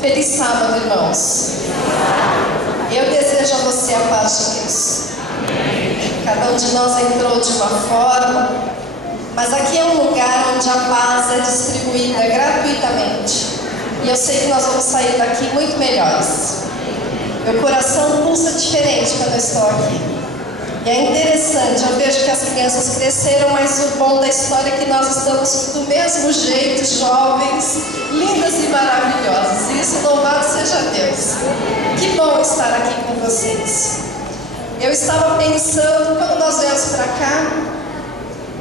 Feliz sábado, irmãos. Eu desejo a você a paz de Deus. Cada um de nós entrou de uma forma, mas aqui é um lugar onde a paz é distribuída gratuitamente. E eu sei que nós vamos sair daqui muito melhores. Meu coração pulsa diferente quando eu estou aqui. E é interessante, eu vejo que as crianças cresceram, mas o bom da história é que nós estamos do mesmo jeito, jovens, lindas e maravilhosas. E isso, louvado seja Deus. Que bom estar aqui com vocês. Eu estava pensando, quando nós viemos para cá,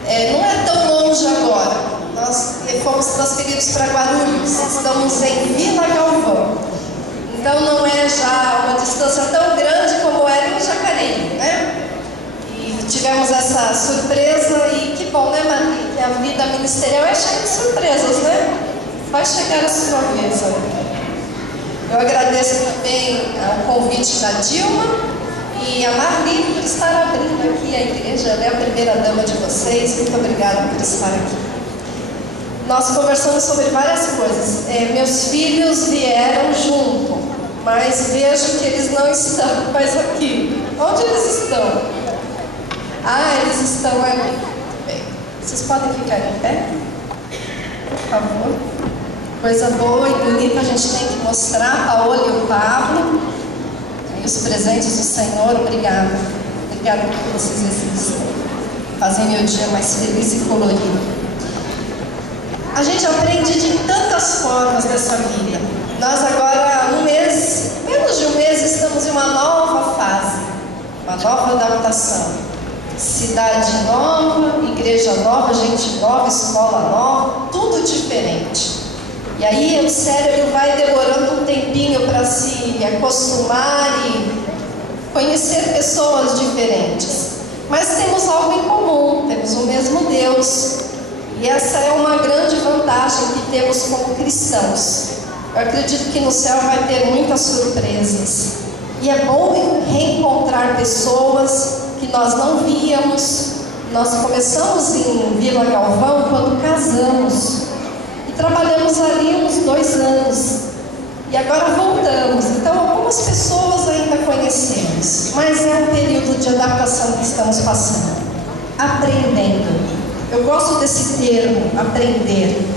não é tão longe agora. Nós fomos transferidos para Guarulhos, estamos em Vila Galvão. Então não é já uma distância tão grande como era em Jacareí, né? Tivemos essa surpresa e que bom, né, Maria? Que a vida ministerial é cheia de surpresas, né? Vai chegar a sua vez. Eu agradeço também o convite da Dilma e a Marli por estar abrindo aqui a igreja. Ela é a primeira dama de vocês. Muito obrigada por estar aqui. Nós conversamos sobre várias coisas. Meus filhos vieram junto, mas vejo que eles não estão mais aqui. Onde eles estão? Eles estão ali. Bem, vocês podem ficar em pé? Por favor. Coisa boa e bonita a gente tem que mostrar. A Paola e o Pablo. E os presentes do Senhor. Obrigada. Obrigada por que vocês existem. Fazem meu dia mais feliz e colorido. A gente aprende de tantas formas nessa vida. Nós agora, menos de um mês, estamos em uma nova fase. Uma nova adaptação. Cidade nova, igreja nova, gente nova, escola nova, tudo diferente. E aí o cérebro vai demorando um tempinho para se acostumar e conhecer pessoas diferentes. Mas temos algo em comum, temos o mesmo Deus. E essa é uma grande vantagem que temos como cristãos. Eu acredito que no céu vai ter muitas surpresas. E é bom reencontrar pessoas que nós não víamos. Nós começamos em Vila Galvão quando casamos e trabalhamos ali uns 2 anos e agora voltamos. Então algumas pessoas ainda conhecemos, mas é um período de adaptação que estamos passando, aprendendo. Eu gosto desse termo, aprender.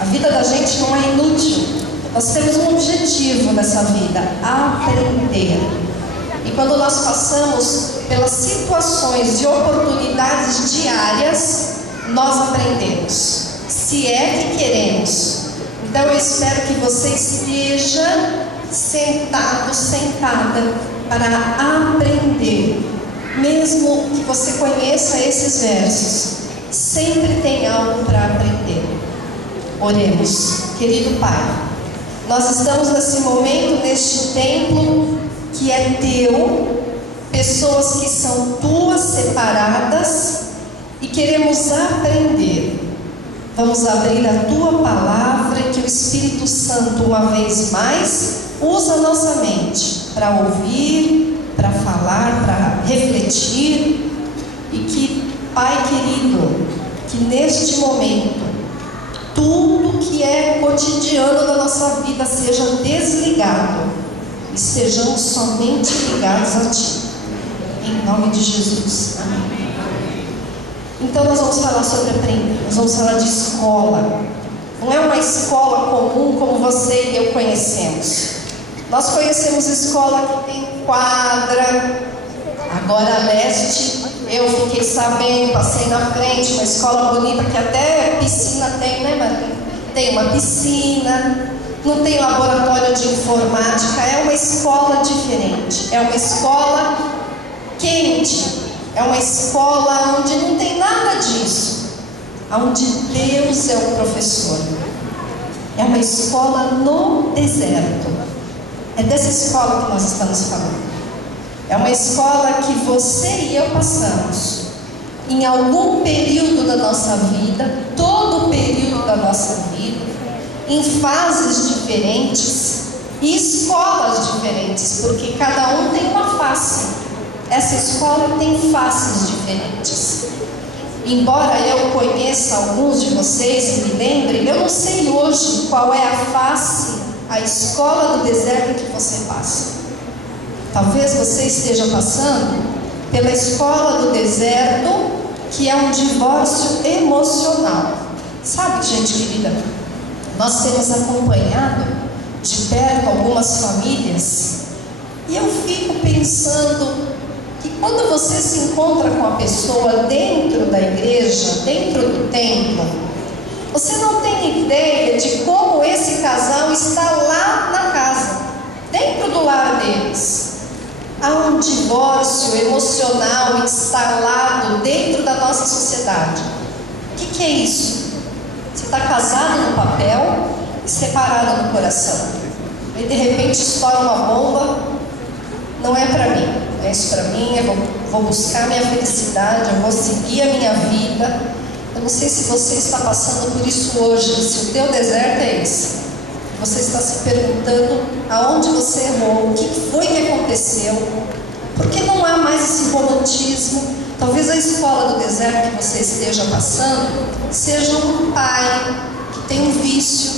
A vida da gente não é inútil. Nós temos um objetivo nessa vida, aprender. E quando nós passamos pelas situações de oportunidades diárias, nós aprendemos, se é que queremos. Então eu espero que você esteja sentado, sentada, para aprender. Mesmo que você conheça esses versos, sempre tem algo para aprender. Oremos. Querido Pai, nós estamos nesse momento, neste templo que é teu, pessoas que são tuas separadas e queremos aprender. Vamos abrir a tua palavra e que o Espírito Santo, uma vez mais, usa a nossa mente para ouvir, para falar, para refletir. E que, Pai querido, que neste momento tudo que é cotidiano da nossa vida seja desligado. Estejamos somente ligados a Ti. Em nome de Jesus. Amém. Então nós vamos falar sobre aprender. Nós vamos falar de escola. Não é uma escola comum como você e eu conhecemos. Nós conhecemos escola que tem quadra. Agora a leste, eu fiquei sabendo, passei na frente, uma escola bonita que até piscina tem, né, Maria? Tem uma piscina. Não tem laboratório de informática, é uma escola diferente, é uma escola quente, é uma escola onde não tem nada disso, onde Deus é o professor. É uma escola no deserto. É dessa escola que nós estamos falando. É uma escola que você e eu passamos em algum período da nossa vida, todo o período da nossa vida, em fases diferentes e escolas diferentes, porque cada um tem uma face. Essa escola tem faces diferentes. Embora eu conheça alguns de vocês e me lembre, eu não sei hoje qual é a face a escola do deserto que você passa. Talvez você esteja passando pela escola do deserto, que é um divórcio emocional. Sabe, gente querida, nós temos acompanhado de perto algumas famílias, e eu fico pensando que quando você se encontra com a pessoa dentro da igreja, dentro do templo, você não tem ideia de como esse casal está lá na casa, dentro do lar deles. Há um divórcio emocional instalado dentro da nossa sociedade. O que é isso? Você está casado no papel e separado no coração. E de repente estoura uma bomba. Não é para mim, não é isso para mim. Eu vou buscar minha felicidade, eu vou seguir a minha vida. Eu não sei se você está passando por isso hoje, se o teu deserto é esse. Você está se perguntando aonde você errou, o que foi que aconteceu, porque não há mais esse romantismo. Talvez a escola do deserto que você esteja passando seja um pai que tem um vício,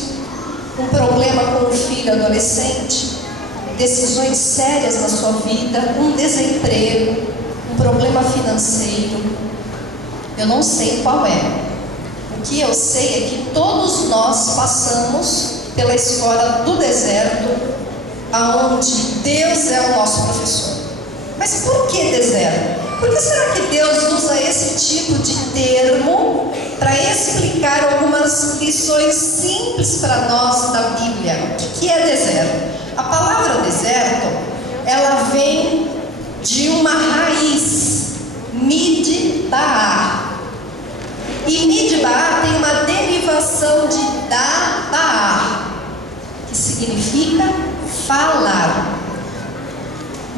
um problema com um filho adolescente, decisões sérias na sua vida, um desemprego, um problema financeiro. Eu não sei qual é. O que eu sei é que todos nós passamos pela escola do deserto, aonde Deus é o nosso professor. Mas por que deserto? Por que será que Deus usa esse tipo de termo para explicar algumas lições simples para nós da Bíblia? O que é deserto? A palavra deserto, ela vem de uma raiz, midbar. E midbar tem uma derivação de dabar, que significa falar.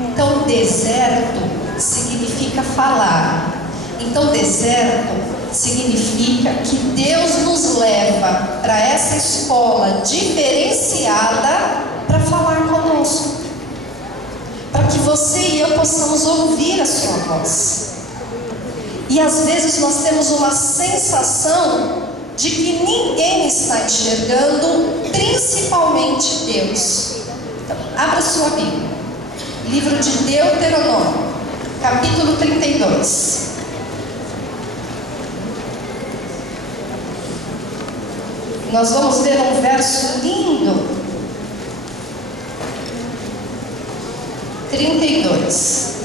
Então, deserto significa falar. Então, deserto significa que Deus nos leva para essa escola diferenciada para falar conosco, para que você e eu possamos ouvir a sua voz. E às vezes nós temos uma sensação de que ninguém está enxergando, principalmente Deus. Então, abra sua Bíblia, livro de Deuteronômio, capítulo 32. Nós vamos ver um verso lindo. 32.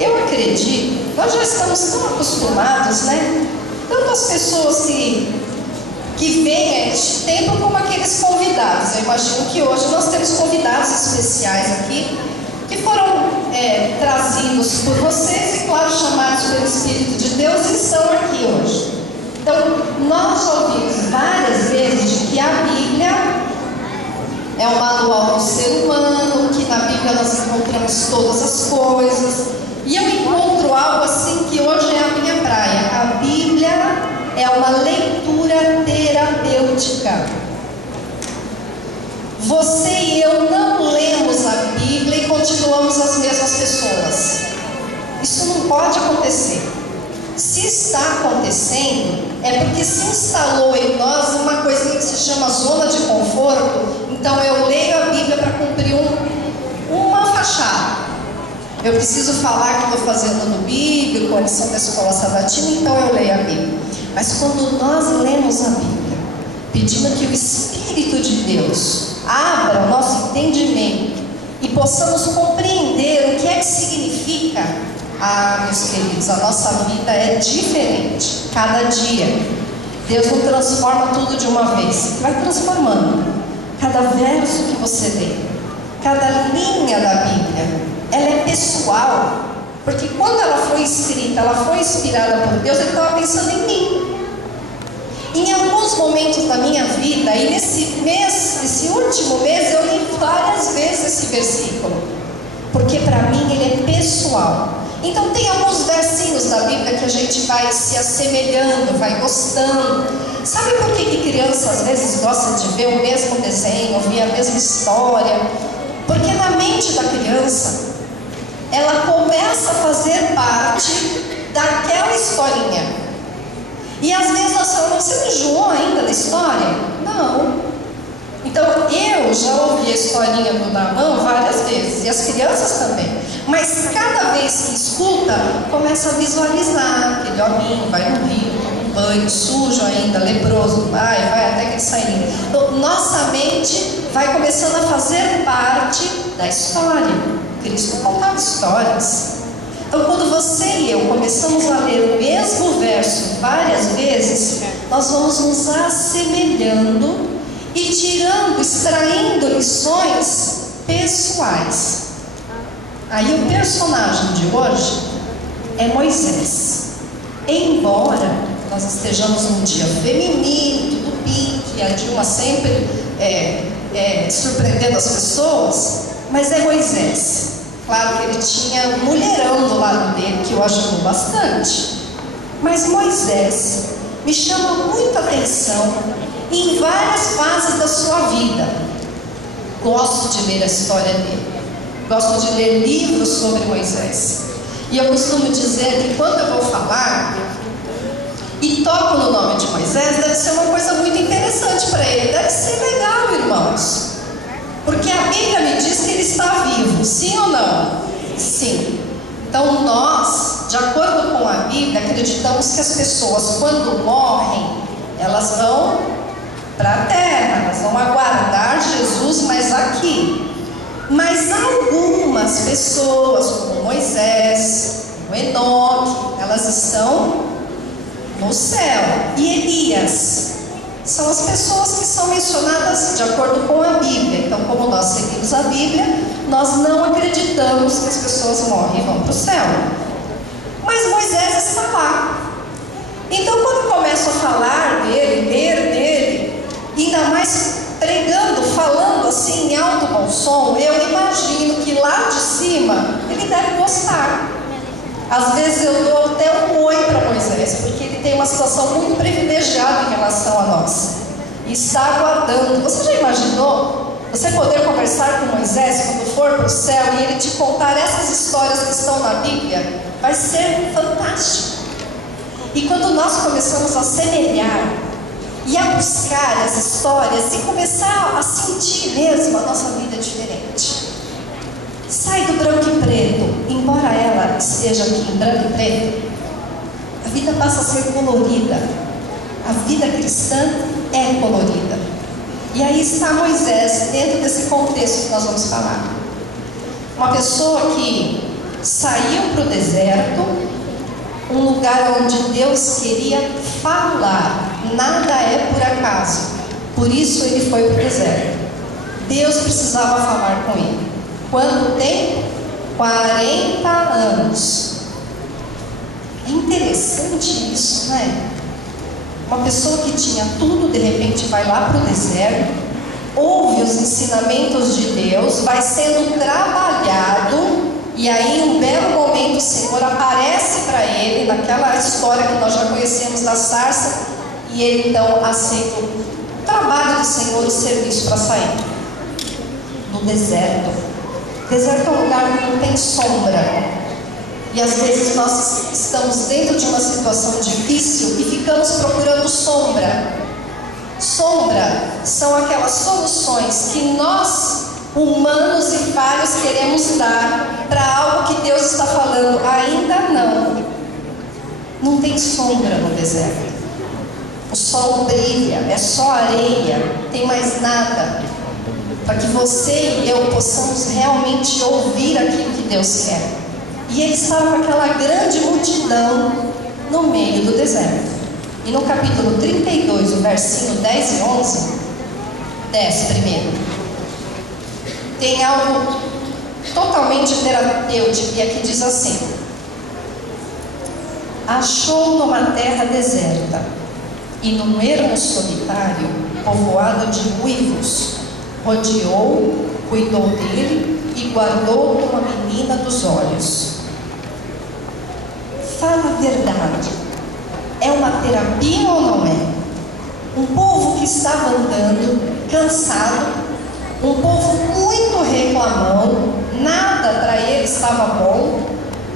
Eu acredito, nós já estamos tão acostumados, né? Tanto as pessoas que vêm a este templo como aqueles convidados. Eu imagino que hoje nós temos convidados especiais aqui, que foram trazidos por vocês e, claro, chamados pelo Espírito de Deus e estão aqui hoje. Então, nós já ouvimos várias vezes de que a Bíblia é o manual do ser humano, que na Bíblia nós encontramos todas as coisas. E eu encontro algo assim que hoje é a minha praia. A Bíblia é uma leitura terapêutica. Você e eu não lemos a Bíblia e continuamos as mesmas pessoas. Isso não pode acontecer. Se está acontecendo, é porque se instalou em nós uma coisa que se chama zona de conforto. Então eu leio a Bíblia para cumprir uma fachada. Eu preciso falar que estou fazendo no bíblico, a lição da escola sabatina, então eu leio a Bíblia. Mas quando nós lemos a Bíblia, pedindo que o Espírito de Deus abra o nosso entendimento e possamos compreender o que é que significa, meus queridos, a nossa vida é diferente. Cada dia, Deus não transforma tudo de uma vez, vai transformando. Cada verso que você lê, cada linha da Bíblia, ela é pessoal, porque quando ela foi escrita, ela foi inspirada por Deus, Ele estava pensando em mim. Em alguns momentos da minha vida, e nesse último mês, eu li várias vezes esse versículo, porque para mim ele é pessoal. Então tem alguns versinhos da Bíblia que a gente vai se assemelhando, vai gostando. Sabe por que criança às vezes gosta de ver o mesmo desenho, ouvir a mesma história? Porque na mente da criança, ela começa a fazer parte daquela historinha. E às vezes nós falamos, você não enjoou ainda da história? Não. a historinha do Naamã várias vezes, e as crianças também. Mas cada vez que escuta, começa a visualizar aquele hominho, vai no rio, toma um banho, sujo ainda, leproso, vai até que ele sair. Então, nossa mente vai começando a fazer parte da história. Cristo contava histórias. Então, quando você e eu começamos a ler o mesmo verso várias vezes, nós vamos nos assemelhando e tirando, extraindo lições pessoais. Aí o personagem de hoje é Moisés. Embora nós estejamos num dia feminino, tudo pink, a Dilma sempre surpreendendo as pessoas, mas é Moisés. Claro que ele tinha um mulherão do lado dele que o ajudou bastante. Mas Moisés me chama muita atenção em várias fases da sua vida. Gosto de ler a história dele. Gosto de ler livros sobre Moisés. E eu costumo dizer que quando eu vou falar e toco no nome de Moisés, deve ser uma coisa muito interessante para ele. Deve ser legal, irmãos. Porque a Bíblia me diz que ele está vivo, sim ou não? Sim. Então nós, de acordo com a Bíblia, acreditamos que as pessoas, quando morrem, elas vão para a terra, elas vão aguardar Jesus, mas aqui. Mas algumas pessoas, como Moisés, como Enoque, elas estão no céu. E Elias são as pessoas que são mencionadas de acordo com a Bíblia. Então, como nós seguimos a Bíblia, nós não acreditamos que as pessoas morrem e vão para o céu. Mas Moisés está lá. Então, quando eu começo a falar dele, ler dele, ainda mais pregando, falando assim em alto bom som, eu imagino que lá de cima ele deve gostar. Às vezes eu dou até um oi para Moisés, porque ele tem uma situação muito privilegiada em relação a nós. E está aguardando. Você já imaginou você poder conversar com Moisés quando for para o céu e ele te contar essas histórias que estão na Bíblia? Vai ser fantástico. E quando nós começamos a semelhar e a buscar as histórias e começar a sentir mesmo a nossa vida diferente. Sai do branco e preto, embora ela esteja aqui em branco e preto, a vida passa a ser colorida. A vida cristã é colorida. E aí está Moisés, dentro desse contexto que nós vamos falar. Uma pessoa que saiu para o deserto, um lugar onde Deus queria falar. Nada é por acaso. Por isso ele foi para o deserto. Deus precisava falar com ele. Quanto tempo? 40 anos. É interessante isso, né? Uma pessoa que tinha tudo, de repente vai lá para o deserto, ouve os ensinamentos de Deus, vai sendo trabalhado, e aí em um belo momento o Senhor aparece para ele, naquela história que nós já conhecemos da sarça, e ele então aceita o trabalho do Senhor, o serviço para sair do deserto. O deserto é um lugar que não tem sombra. E às vezes nós estamos dentro de uma situação difícil e ficamos procurando sombra. Sombra são aquelas soluções que nós, humanos e falhos, queremos dar para algo que Deus está falando. Ainda não. Não tem sombra no deserto. O sol brilha, é só areia, não tem mais nada. Para que você e eu possamos realmente ouvir aquilo que Deus quer. E ele estava com aquela grande multidão no meio do deserto. E no capítulo 32, o versinho 10 e 11, 10 primeiro, tem algo totalmente terapêutico, e aqui diz assim: achou numa terra deserta e num ermo solitário, povoado de uivos, rodeou, cuidou dele e guardou como a menina dos olhos. Fala a verdade, é uma terapia ou não é? Um povo que estava andando, cansado, um povo muito reclamão, nada para ele estava bom,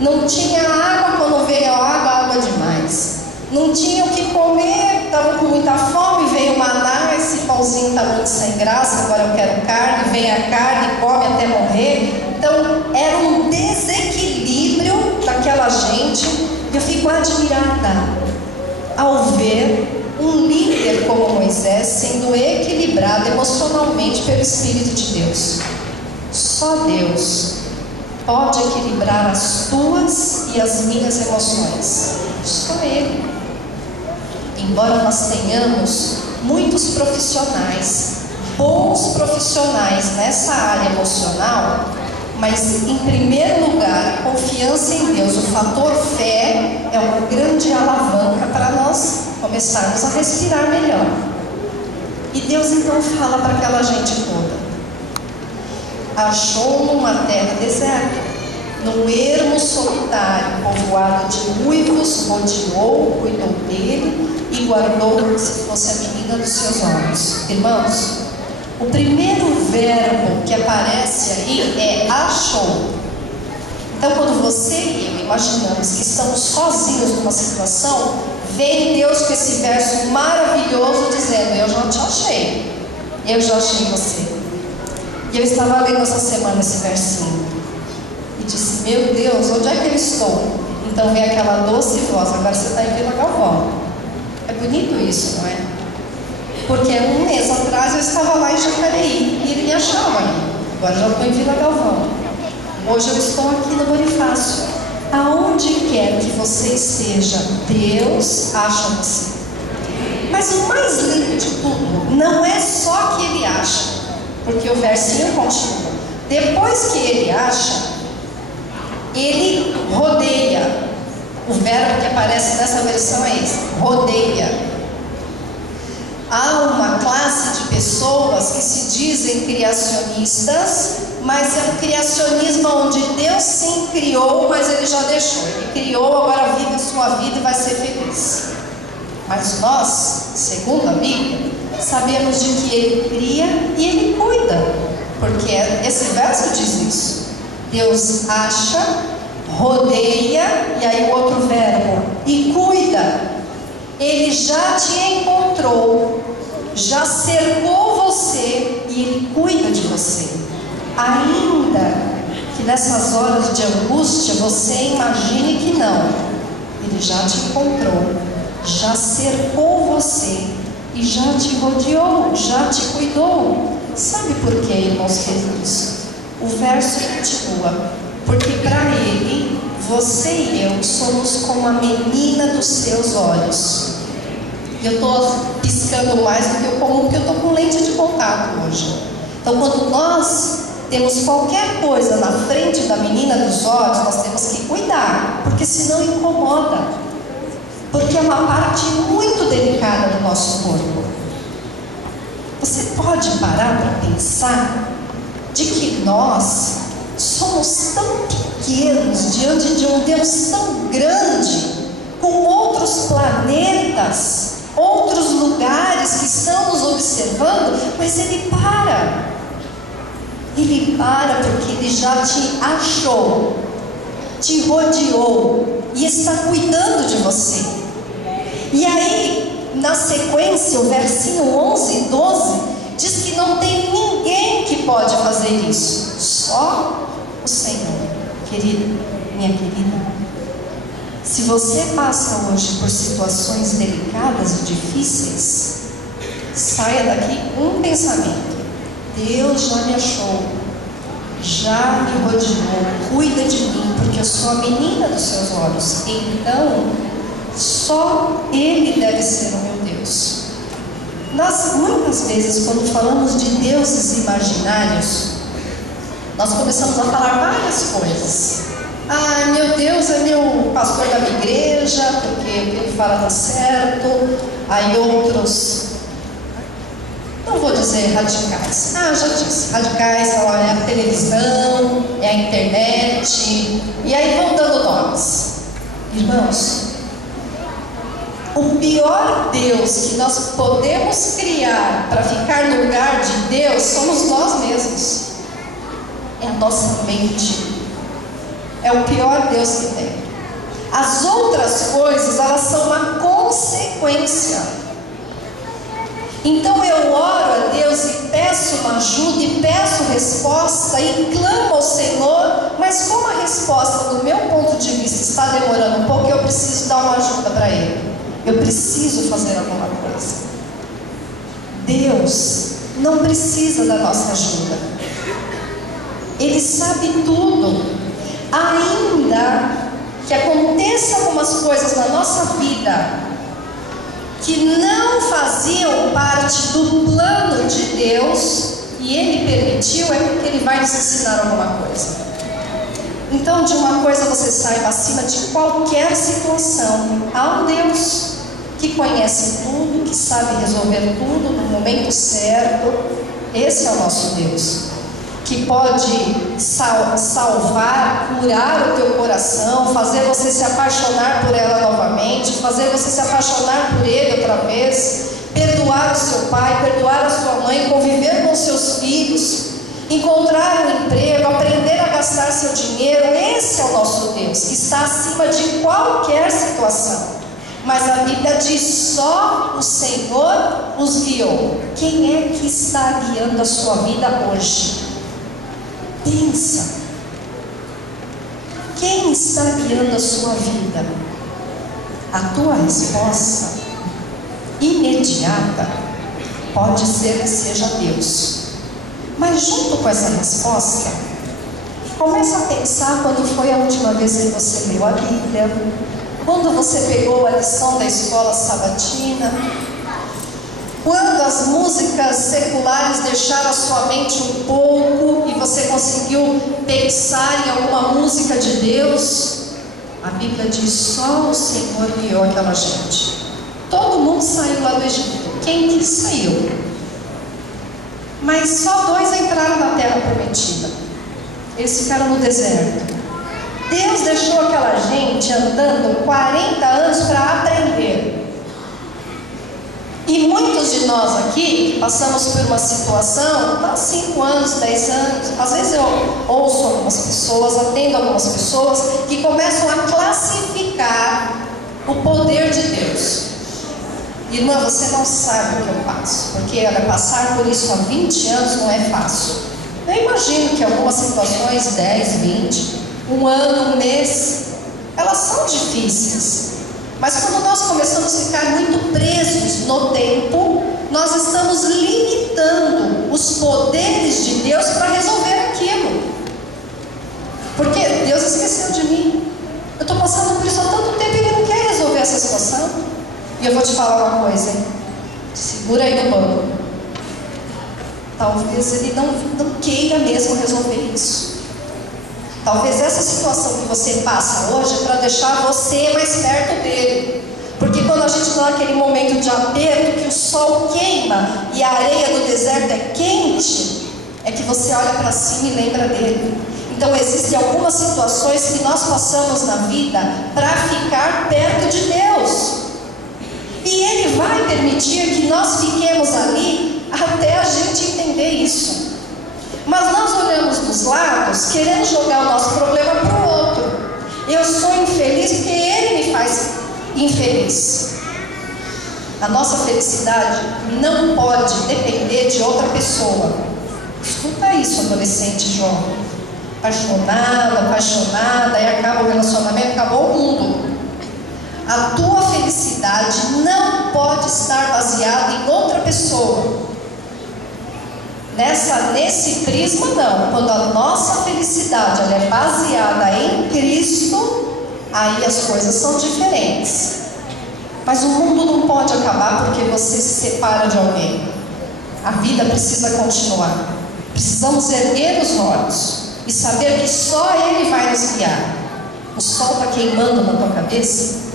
não tinha água, quando veio a água, água demais. Não tinha o que comer, estavam com muita fome, veio maná, esse pão pãozinho está muito sem graça, agora eu quero carne, vem a carne, come até morrer. Então era um desequilíbrio daquela gente. Eu fico admirada ao ver um líder como Moisés sendo equilibrado emocionalmente pelo Espírito de Deus. Só Deus pode equilibrar as tuas e as minhas emoções. Só Ele. Embora nós tenhamos muitos profissionais, bons profissionais nessa área emocional, mas em primeiro lugar, a confiança em Deus, o fator fé é uma grande alavanca para nós começarmos a respirar melhor. E Deus então fala para aquela gente toda: achou numa terra deserta, num ermo solitário, povoado de uivos, rodeou, cuidou dele e guardou como se fosse a menina dos seus olhos. Irmãos, o primeiro verbo que aparece aí é achou. Então, quando você e eu imaginamos que estamos sozinhos numa situação, vem Deus com esse verso maravilhoso dizendo: eu já te achei, eu já achei você. E eu estava lendo essa semana esse versinho e disse: meu Deus, onde é que eu estou? Então vem aquela doce voz: agora você está em Vila Galvão. É bonito isso, não é? Porque um mês atrás eu estava lá em Jacareí e ele me achava ali. Agora já estou em Vila Galvão. Hoje eu estou aqui no Bonifácio. Aonde quer que você esteja, Deus acha você. Mas o mais lindo de tudo não é só que Ele acha, porque o versinho continua. Depois que Ele acha, Ele rodeia. O verbo que aparece nessa versão é esse: rodeia. Há uma classe de pessoas que se dizem criacionistas, mas é um criacionismo onde Deus sim criou, mas Ele já deixou. Ele criou, agora vive a sua vida e vai ser feliz. Mas nós, segundo a Bíblia, sabemos de que Ele cria e Ele cuida, porque esse verso diz isso. Deus acha, rodeia, e aí o outro verbo, e cuida. Ele já te encontrou, já cercou você e Ele cuida de você. Ainda que nessas horas de angústia você imagine que não, Ele já te encontrou, já cercou você e já te rodeou, já te cuidou. Sabe por quê, irmãos queridos? O verso continua: porque para Ele, você e eu somos como a menina dos seus olhos. Eu estou piscando mais do que eu comum, porque eu estou com lente de contato hoje. Então, quando nós temos qualquer coisa na frente da menina dos olhos, nós temos que cuidar, porque senão incomoda. Porque é uma parte muito delicada do nosso corpo. Você pode parar para pensar de que nós somos tão pequenos diante de um Deus tão grande, com outros planetas, outros lugares que estão nos observando, mas Ele para. Ele para porque Ele já te achou, te rodeou e está cuidando de você. E aí, na sequência, o versinho 11 e 12 diz que não tem ninguém que pode fazer isso, só o Senhor. Querido, minha querida, se você passa hoje por situações delicadas e difíceis, saia daqui com um pensamento: Deus já me achou, já me rodeou, cuida de mim, porque eu sou a menina dos seus olhos. Então, só Ele deve ser o meu Deus. Nós, muitas vezes, quando falamos de deuses imaginários, nós começamos a falar várias coisas. Ah, meu Deus é meu pastor da minha igreja, porque o que ele fala está certo. Aí outros, não vou dizer radicais. Ah, já disse, radicais é a televisão, é a internet, e aí vão dando nomes. Irmãos, o pior Deus que nós podemos criar para ficar no lugar de Deus somos nós mesmos. É a nossa mente. É o pior Deus que tem. As outras coisas, elas são uma consequência. Então eu oro a Deus e peço uma ajuda e peço resposta e clamo ao Senhor, mas como a resposta do meu ponto de vista está demorando um pouco, eu preciso dar uma ajuda para Ele. Eu preciso fazer alguma coisa. Deus não precisa da nossa ajuda. Ele sabe tudo. Ainda que aconteça algumas coisas na nossa vida que não faziam parte do plano de Deus e Ele permitiu, é porque Ele vai nos ensinar alguma coisa. Então, de uma coisa você saiba, acima de qualquer situação, há um Deus que conhece tudo, que sabe resolver tudo no momento certo. Esse é o nosso Deus, que pode salvar, curar o teu coração, fazer você se apaixonar por ela novamente, fazer você se apaixonar por Ele outra vez, perdoar o seu pai, perdoar a sua mãe, conviver com os seus filhos, encontrar um emprego, aprender a gastar seu dinheiro. Esse é o nosso Deus, que está acima de qualquer situação. Mas a Bíblia diz: só o Senhor os guiou. Quem é que está guiando a sua vida hoje? Pensa. Quem está guiando a sua vida? A tua resposta imediata pode ser que seja Deus. Mas junto com essa resposta, começa a pensar quando foi a última vez que você leu a Bíblia, quando você pegou a lição da escola sabatina, quando as músicas seculares deixaram a sua mente um pouco e você conseguiu pensar em alguma música de Deus. A Bíblia diz: só o Senhor guiou aquela gente. Todo mundo saiu lá do Egito. Quem que saiu? Mas só 2 entraram na terra prometida. Eles ficaram no deserto. Deus deixou aquela gente andando 40 anos para aprender. E muitos de nós aqui passamos por uma situação, há 5 anos, 10 anos. Às vezes eu ouço algumas pessoas, atendo algumas pessoas que começam a classificar o poder de Deus. Irmã, você não sabe o que eu passo, porque olha, passar por isso há 20 anos não é fácil. Eu imagino que algumas situações, 10, 20, um ano, um mês, elas são difíceis. Mas quando nós começamos a ficar muito presos no tempo, nós estamos limitando os poderes de Deus para resolver aquilo. Porque Deus esqueceu de mim. Eu estou passando por isso há tanto tempo e Ele não quer resolver essa situação. E eu vou te falar uma coisa, hein? Segura aí no banco. Talvez Ele não queira mesmo resolver isso. Talvez essa situação que você passa hoje é para deixar você mais perto dele. Porque quando a gente está naquele momento de aperto, que o sol queima e a areia do deserto é quente, é que você olha para cima e lembra dele. Então existem algumas situações que nós passamos na vida para ficar perto de Deus. E Ele vai permitir que nós fiquemos ali até a gente entender isso. Mas nós olhamos dos lados, querendo jogar o nosso problema para o outro. Eu sou infeliz porque ele me faz infeliz. A nossa felicidade não pode depender de outra pessoa. Escuta isso, adolescente jovem. Apaixonada, aí acaba o relacionamento, acabou o mundo. A tua felicidade não pode estar baseada em outra pessoa. Nesse prisma não. Quando a nossa felicidade ela é baseada em Cristo, aí as coisas são diferentes. Mas o mundo não pode acabar porque você se separa de alguém. A vida precisa continuar. Precisamos erguer os olhos e saber que só Ele vai nos guiar. O sol está queimando na tua cabeça.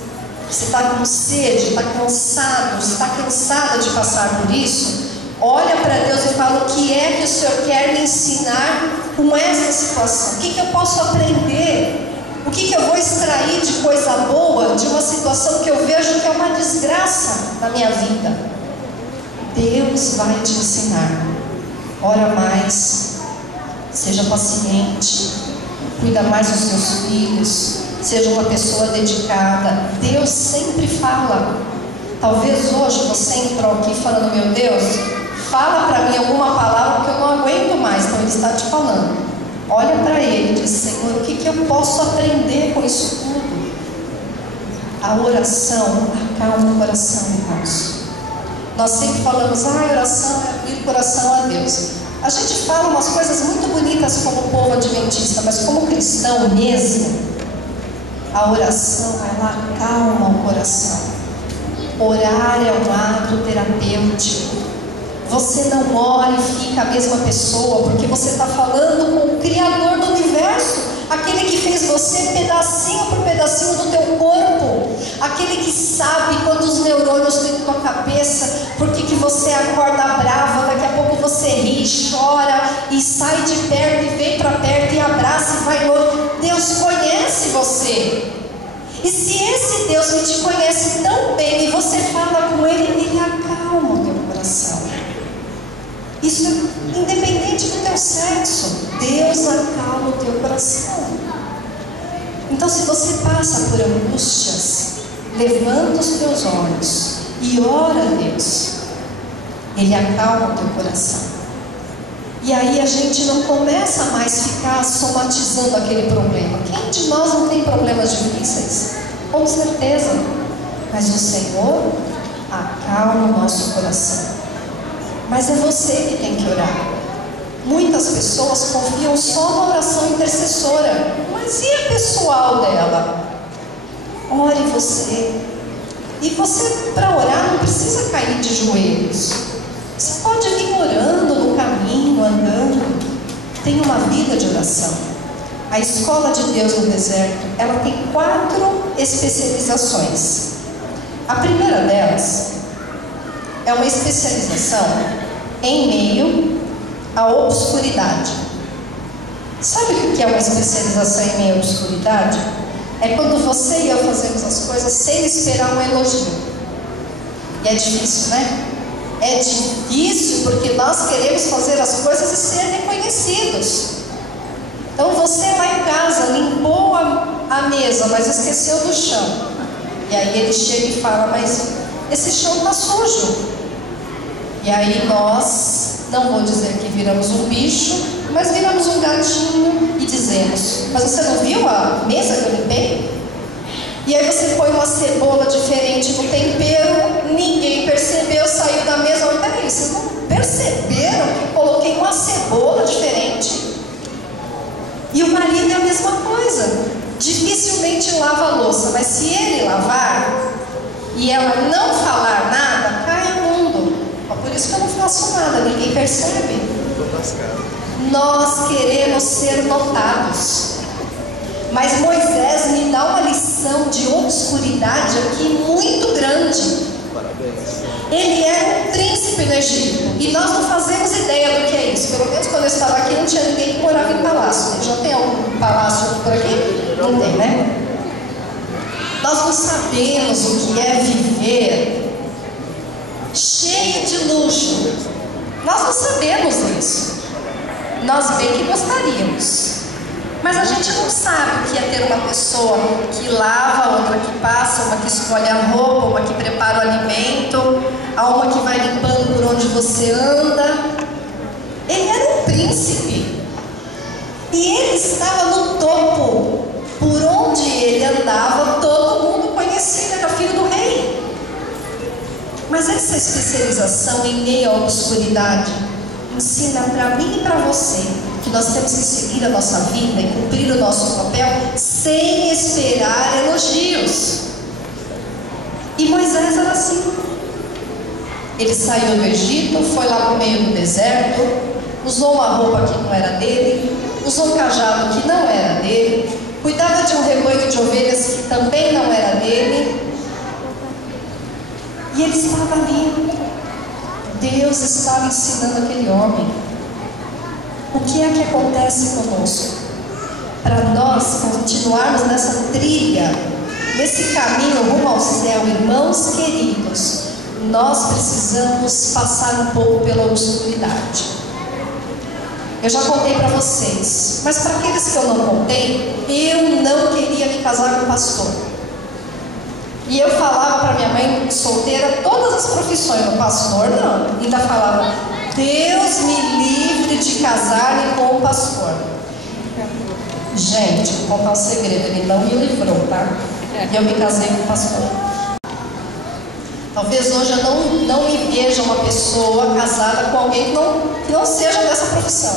Você está com sede, está cansado, está cansada de passar por isso. Olha para Deus e fala: o que é que o Senhor quer me ensinar com essa situação? O que eu posso aprender? O que eu vou extrair de coisa boa de uma situação que eu vejo que é uma desgraça na minha vida? Deus vai te ensinar. Ora mais, seja paciente, cuida mais dos seus filhos, seja uma pessoa dedicada. Deus sempre fala. Talvez hoje você entrou aqui falando: meu Deus, fala para mim alguma palavra porque eu não aguento mais. Então Ele está te falando. Olha para Ele e diz: Senhor, o que eu posso aprender com isso tudo? A oração acalma o coração, irmãos. Nós sempre falamos: a oração é abrir o coração a Deus. A gente fala umas coisas muito bonitas como povo adventista, mas como cristão mesmo, a oração, ela acalma o coração. Orar é um ato terapêutico. Você não ora e fica a mesma pessoa, porque você está falando com o Criador do universo, aquele que fez você pedacinho por pedacinho do teu corpo, aquele que sabe quantos neurônios tem na tua cabeça, porque que você acorda brava, daqui a pouco você ri, chora e sai de perto e vem para perto e abraça e vai longe. Deus conhece você. E se esse Deus que te conhece tão bem e você fala com Ele, Ele acalma o teu coração. Isso é independente do teu sexo. Deus acalma o teu coração. Então, se você passa por angústias, levanta os teus olhos e ora a Deus. Ele acalma o teu coração. E aí a gente não começa mais a ficar somatizando aquele problema. Quem de nós não tem problemas difíceis? Com certeza. Mas o Senhor acalma o nosso coração. Mas é você que tem que orar. Muitas pessoas confiam só na oração intercessora. Mas e a pessoal dela? Ore você. E você, para orar, não precisa cair de joelhos. Você pode vir orando no caminho, andando. Tem uma vida de oração. A Escola de Deus no Deserto, ela tem 4 especializações. A primeira delas é uma especialização em meio à obscuridade. Sabe o que é uma especialização em meio à obscuridade? É quando você e eu fazemos as coisas sem esperar um elogio. E é difícil, né? É difícil porque nós queremos fazer as coisas e ser reconhecidos. Então você lá em casa limpou a mesa, mas esqueceu do chão. E aí ele chega e fala: mas esse chão está sujo. E aí nós, não vou dizer que viramos um bicho, mas viramos um gatinho e dizemos: mas você não viu a mesa que eu limpei? E aí você põe uma cebola diferente no tempero, ninguém percebeu, saiu da mesa. Olha, peraí, vocês não perceberam que eu coloquei uma cebola diferente? E o marido é a mesma coisa. Dificilmente lava a louça, mas se ele lavar e ela não falar nada, cai o mundo. Por isso que eu não faço nada, ninguém percebe. Nós queremos ser notados. Mas Moisés me dá uma lição de obscuridade aqui muito grande. Ele era um príncipe no Egito e nós não fazemos ideia do que é isso. Pelo menos quando eu estava aqui não tinha ninguém que morava em palácio. Já tem algum palácio por aqui? Não tem, né? Nós não sabemos o que é viver cheio de luxo. Nós não sabemos isso. Nós bem que gostaríamos. Mas a gente não sabe o que é ter uma pessoa que lava, outra que passa, uma que escolhe a roupa, uma que prepara o alimento, a uma que vai limpando por onde você anda. Ele era um príncipe. E ele estava no topo. Por onde ele andava, todo mundo conhecia, era filho do rei. Mas essa especialização em meio à obscuridade ensina para mim e para você que nós temos que seguir a nossa vida e cumprir o nosso papel sem esperar elogios. E Moisés era assim. Ele saiu do Egito, foi lá no meio do deserto, usou uma roupa que não era dele, usou um cajado que não era dele, cuidava de um rebanho de ovelhas que também não era dele. E ele estava ali. Deus estava ensinando aquele homem. O que é que acontece conosco? Para nós continuarmos nessa trilha, nesse caminho rumo ao céu, irmãos queridos, nós precisamos passar um pouco pela obscuridade. Eu já contei para vocês, mas para aqueles que eu não contei, eu não queria me casar com pastor. E eu falava para minha mãe solteira todas as profissões, o pastor não. Ainda falava, Deus me livre de casar-me com o pastor. Gente, vou contar um segredo, ele não me livrou, tá? E eu me casei com o pastor. Talvez hoje eu não me veja uma pessoa casada com alguém que não seja dessa profissão.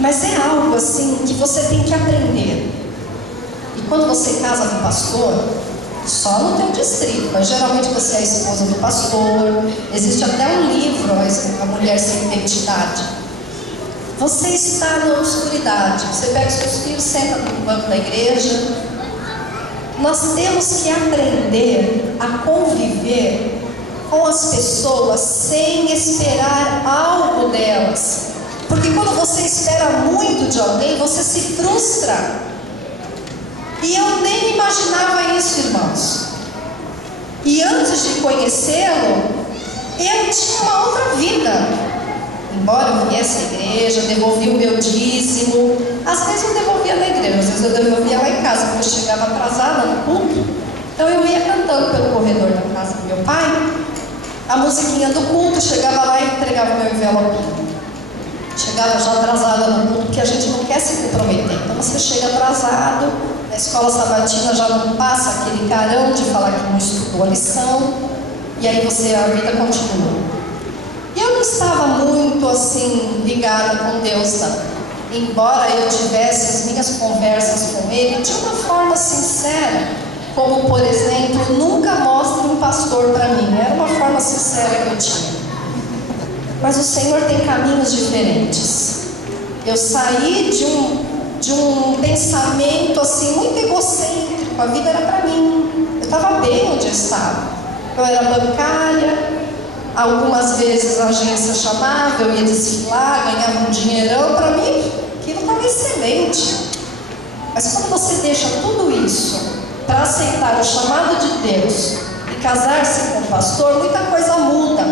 Mas é algo assim que você tem que aprender. E quando você casa com o pastor, só no teu distrito, mas geralmente você é a esposa do pastor. Existe até um livro, A Mulher Sem Identidade. Você está na obscuridade. Você pega os seus filhos, senta no banco da igreja. Nós temos que aprender a conviver com as pessoas sem esperar algo delas. Porque quando você espera muito de alguém, você se frustra. E eu nem imaginava isso, irmãos. E antes de conhecê-lo, eu tinha uma outra vida. Embora eu viesse à igreja, devolvia o meu dízimo. Às vezes eu devolvia na igreja, às vezes eu devolvia lá em casa, porque eu chegava atrasada no culto. Então eu ia cantando pelo corredor da casa do meu pai a musiquinha do culto, chegava lá e entregava o meu envelopinho. Chegava já atrasada no culto, porque a gente não quer se comprometer. Então você chega atrasado, na escola sabatina já não passa aquele carão de falar que não estudou a lição, e aí a vida continua. E eu não estava muito assim ligada com Deus, não. Embora eu tivesse as minhas conversas com Ele de uma forma sincera, como por exemplo, nunca mostre um pastor para mim. Era uma forma sincera que eu tinha. Mas o Senhor tem caminhos diferentes. Eu saí de um pensamento assim muito egocêntrico. A vida era para mim. Eu estava bem onde eu estava. Eu era bancária. Algumas vezes a agência chamava, eu ia desfilar, ganhava um dinheirão. Para mim, aquilo estava excelente. Mas quando você deixa tudo isso para aceitar o chamado de Deus e casar-se com o pastor, muita coisa muda.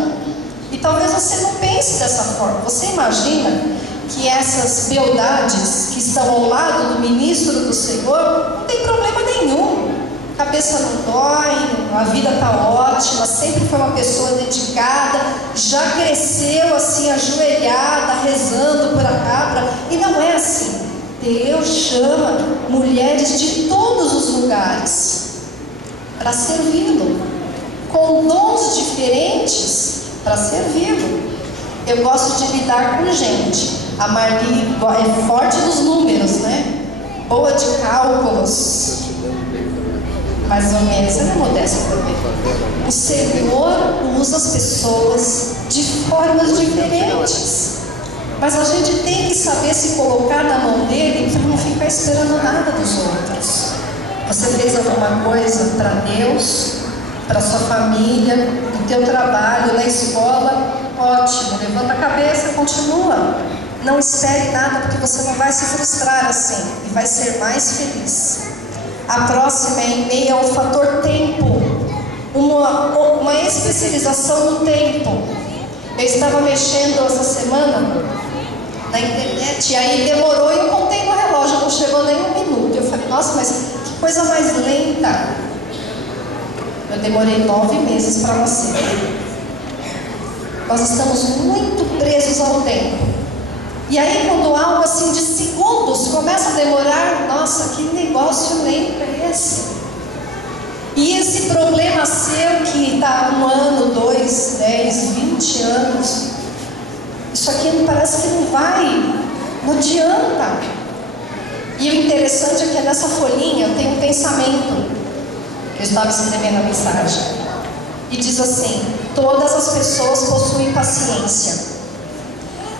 E talvez você não pense dessa forma. Você imagina que essas beldades que estão ao lado do ministro do Senhor não tem problema nenhum. A cabeça não dói, a vida está ótima, sempre foi uma pessoa dedicada, já cresceu assim, ajoelhada, rezando por a cabra. E não é assim. Deus chama mulheres de todos os lugares para servi-lo, com dons diferentes para servi-lo. Eu gosto de lidar com gente. A Marli é forte nos números, né? Boa de cálculos. Mais ou menos, ela é modesta também. O Senhor usa as pessoas de formas diferentes. Mas a gente tem que saber se colocar na mão dele para não ficar esperando nada dos outros. Você fez alguma coisa para Deus, para sua família, no teu trabalho, na escola, ótimo, levanta a cabeça, continua. Não espere nada, porque você não vai se frustrar assim e vai ser mais feliz. A próxima é em meio ao fator tempo, uma especialização no tempo. Eu estava mexendo essa semana na internet, e aí demorou e eu contei no relógio, não chegou nem um minuto. Eu falei, nossa, mas que coisa mais lenta. Eu demorei 9 meses para nascer. Nós estamos muito presos ao tempo. E aí quando algo assim de segundos começa a demorar, nossa, que negócio lento é esse? E esse problema seu que está 1 ano, 2, 10, 20 anos, isso aqui parece que não vai, não adianta. E o interessante é que nessa folhinha tem um pensamento. Eu estava escrevendo a mensagem. E diz assim: todas as pessoas possuem paciência.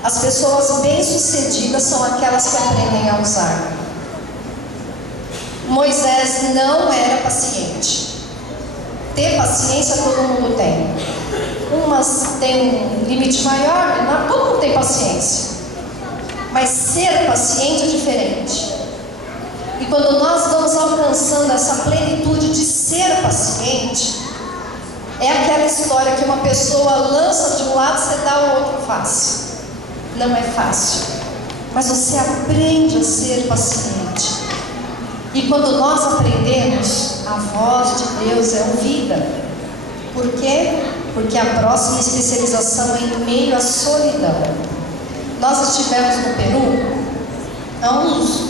As pessoas bem-sucedidas são aquelas que aprendem a usar. Moisés não era paciente. Ter paciência todo mundo tem. Umas têm um limite maior, não, todo mundo tem paciência. Mas ser paciente é diferente. E quando nós vamos alcançando essa plenitude de ser paciente, é aquela história que uma pessoa lança de um lado, você dá o outro face. Não é fácil, mas você aprende a ser paciente. E quando nós aprendemos, a voz de Deus é ouvida. Por quê? Porque a próxima especialização é em meio à solidão. Nós estivemos no Peru, há uns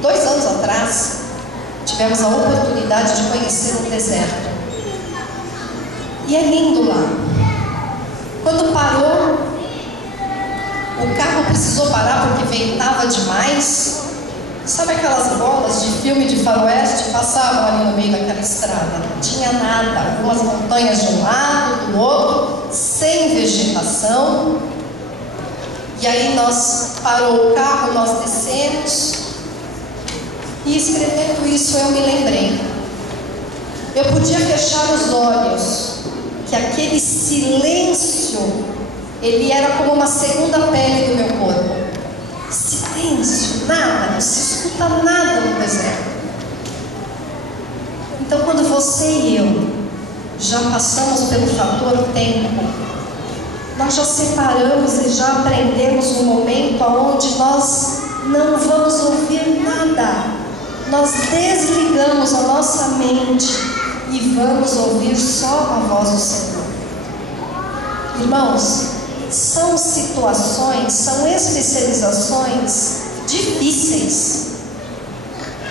2 anos atrás, tivemos a oportunidade de conhecer um deserto. E é lindo lá. Quando parou, o carro precisou parar porque ventava demais. Sabe aquelas bolas de filme de faroeste que passavam ali no meio daquela estrada? Não tinha nada, algumas montanhas de um lado, do outro, sem vegetação. E aí parou o carro, nós descemos. E escrevendo isso eu me lembrei. Eu podia fechar os olhos, que aquele silêncio, ele era como uma segunda pele do meu corpo. Silêncio, nada, não se escuta nada no deserto. Então quando você e eu já passamos pelo fator tempo, nós já separamos e já aprendemos um momento onde nós não vamos ouvir nada. Nós desligamos a nossa mente e vamos ouvir só a voz do Senhor. Irmãos, são situações, são especializações difíceis.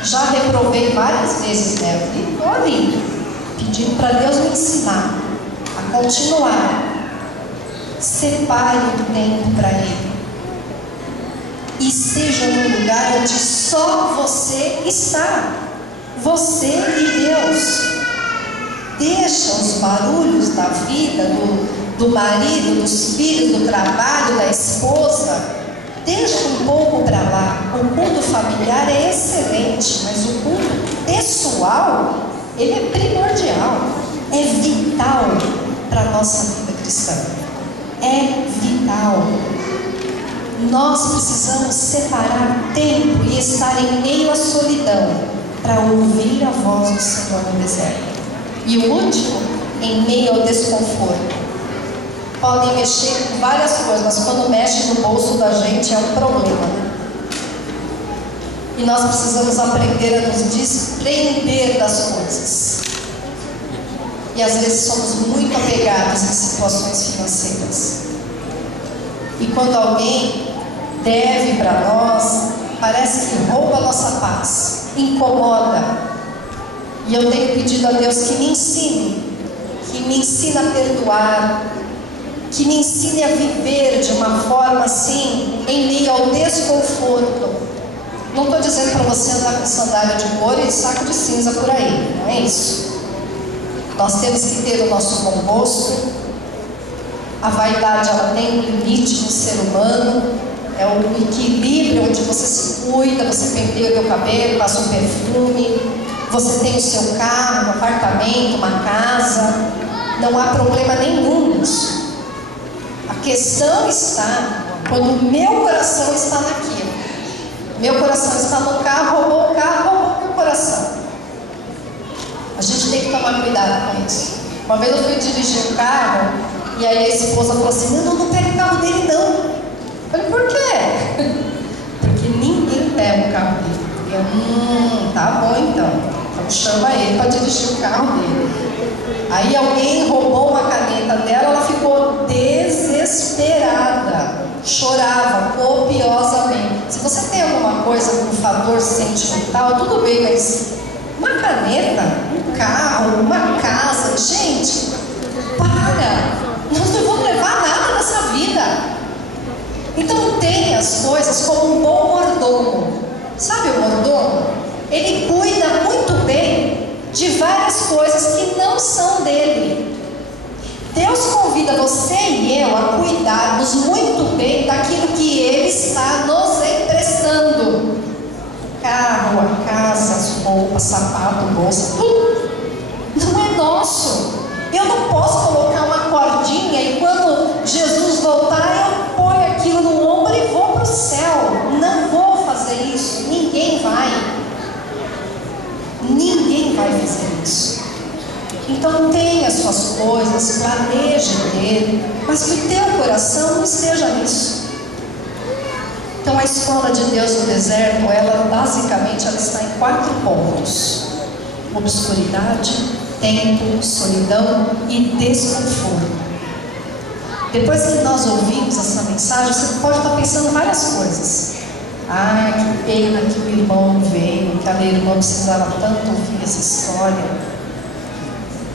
Já reprovei várias vezes, né? E estou ali, pedindo para Deus me ensinar a continuar. Separe o tempo para Ele. E esteja num lugar onde só você está. Você e Deus. Deixa os barulhos da vida, do marido, dos filhos, do trabalho, da esposa. Deixa um pouco para lá. O culto familiar é excelente, mas o culto pessoal, ele é primordial. É vital para a nossa vida cristã. É vital. Nós precisamos separar tempo e estar em meio à solidão para ouvir a voz do Senhor no deserto. E o último, em meio ao desconforto. Podem mexer com várias coisas, mas quando mexe no bolso da gente é um problema. E nós precisamos aprender a nos desprender das coisas. E às vezes somos muito apegados em situações financeiras. E quando alguém deve para nós, parece que rouba a nossa paz, incomoda. E eu tenho pedido a Deus que me ensine a perdoar, que me ensine a viver de uma forma assim, em meio ao desconforto. Não estou dizendo para você andar com sandália de couro e saco de cinza por aí, não é isso. Nós temos que ter o nosso bom gosto. A vaidade, ela tem um limite no ser humano. É o equilíbrio onde você se cuida, você penteia o teu cabelo, passa um perfume, você tem o seu carro, um apartamento, uma casa. Não há problema nenhum nisso. A questão está quando o meu coração está naquilo. Meu coração está no carro, roubou o carro, roubou meu coração. A gente tem que tomar cuidado com isso. Uma vez eu fui dirigir um carro e aí a esposa falou assim: não pega o carro dele não. Eu falei: por quê? Porque ninguém pega o carro dele. Eu, tá bom então. Então chama ele para dirigir o carro dele. Aí alguém roubou uma caneta dela, ela ficou desesperada, chorava copiosamente. Se você tem alguma coisa com fator sentimental, tudo bem, mas uma caneta, um carro, uma casa, gente, nós não vamos levar nada nessa vida. Então tenha as coisas como um bom mordomo. Sabe o mordomo? Ele cuida muito bem de várias coisas que não são dele. Deus convida você e eu a cuidarmos muito bem daquilo que Ele está nos emprestando. O carro, a casa, as roupas, sapato, bolsa, tudo não é nosso. Eu não posso colocar uma cordinha e quando Jesus voltar eu ponho aquilo no ombro e vou para o céu. Não vou fazer isso. Ninguém vai. Ninguém vai fazer isso. Então tenha as suas coisas, planeje dele, mas que o teu coração não esteja nisso. Então a escola de Deus no deserto, ela basicamente ela está em 4 pontos: obscuridade, tempo, solidão e desconforto. Depois que nós ouvimos essa mensagem, você pode estar pensando várias coisas. Ah, que pena que o irmão não veio, que a minha irmã precisava tanto ouvir essa história.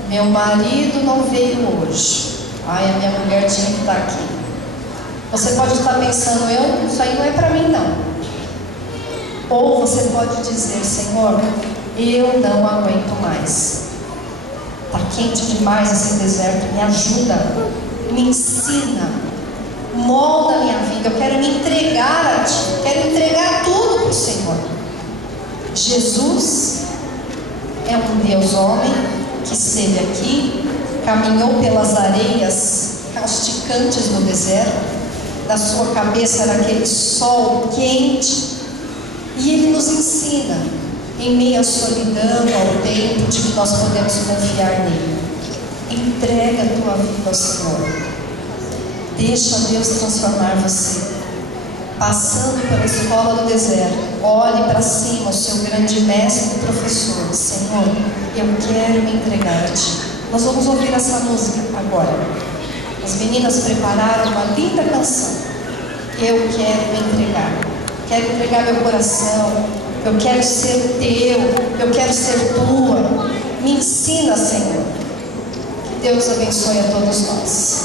Meu marido não veio hoje. Ai, a minha mulher tinha que estar aqui. Você pode estar pensando, isso aí não é para mim não. Ou você pode dizer, Senhor, eu não aguento mais. Está quente demais esse deserto, me ajuda, me ensina, molda a minha vida. Eu quero me entregar a Ti, quero entregar tudo para o Senhor. Jesus é um Deus homem que esteve aqui, caminhou pelas areias causticantes do deserto. Na sua cabeça era aquele sol quente, e Ele nos ensina, em meio à solidão, ao tempo, de que nós podemos confiar nele. Entrega a tua vida ao Senhor. Deixa Deus transformar você. Passando pela escola do deserto, olhe para cima, o seu grande mestre e professor. Senhor, eu quero me entregar a Ti. Nós vamos ouvir essa música agora. As meninas prepararam uma linda canção. Eu quero me entregar. Quero entregar meu coração. Eu quero ser Teu. Eu quero ser Tua. Me ensina, Senhor. Que Deus abençoe a todos nós.